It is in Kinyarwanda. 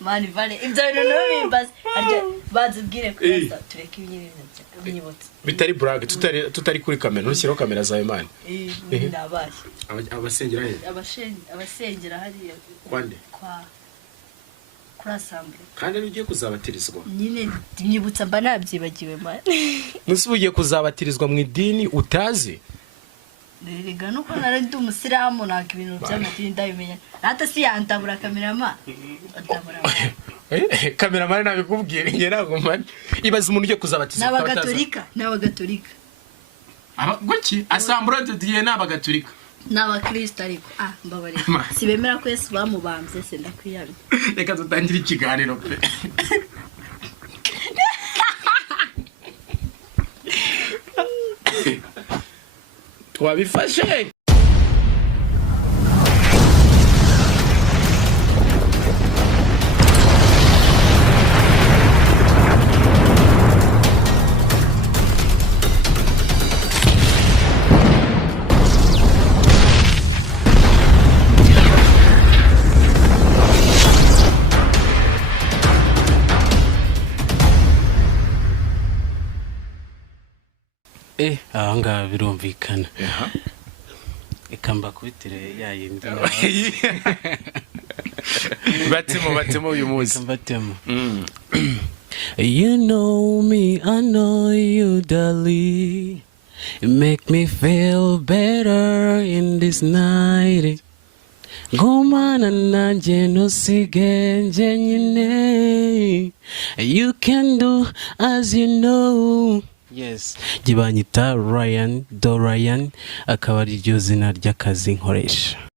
mani vale ibyo bintu n'ubimbaza arya bazubwire kwesa tureke ibinyibutse bitari brag tutari kuri kamera ntushyiraho kamera zawe mani ndabaye abasengera he abasengera hariya kwande kuri assemble kandi ugiye kuzabatirizwa nyine nyibutsa mba nabyibagiwe mani nusubiye kuzabatirizwa mu idini utazi Rega nuko narandi umusiramu naka ibintu by'amadini ndabimenya nata si yantabura kamerama atabura kameramani nabikubwira nge nagomba ibaza umuntu ugiye kuzabatiza n'abagatolika guki asambura diye n'abagatolika n'abakristo ariko mbabarira sibemera ko Yesu bamubambye se ndakwiyamye reka tutangire ikiganiro pe twabifashe ahanga birumvikana ikamba kubitire yayindi batemo uyu munsi batemo You know me, I know you, darling. You make me feel better in this night. Gomana nanje nusigenje nyine. You can do as you know. Yes, jibanyita Ryan Dorian akaba ari ryo zina ry'akazi nkoresha.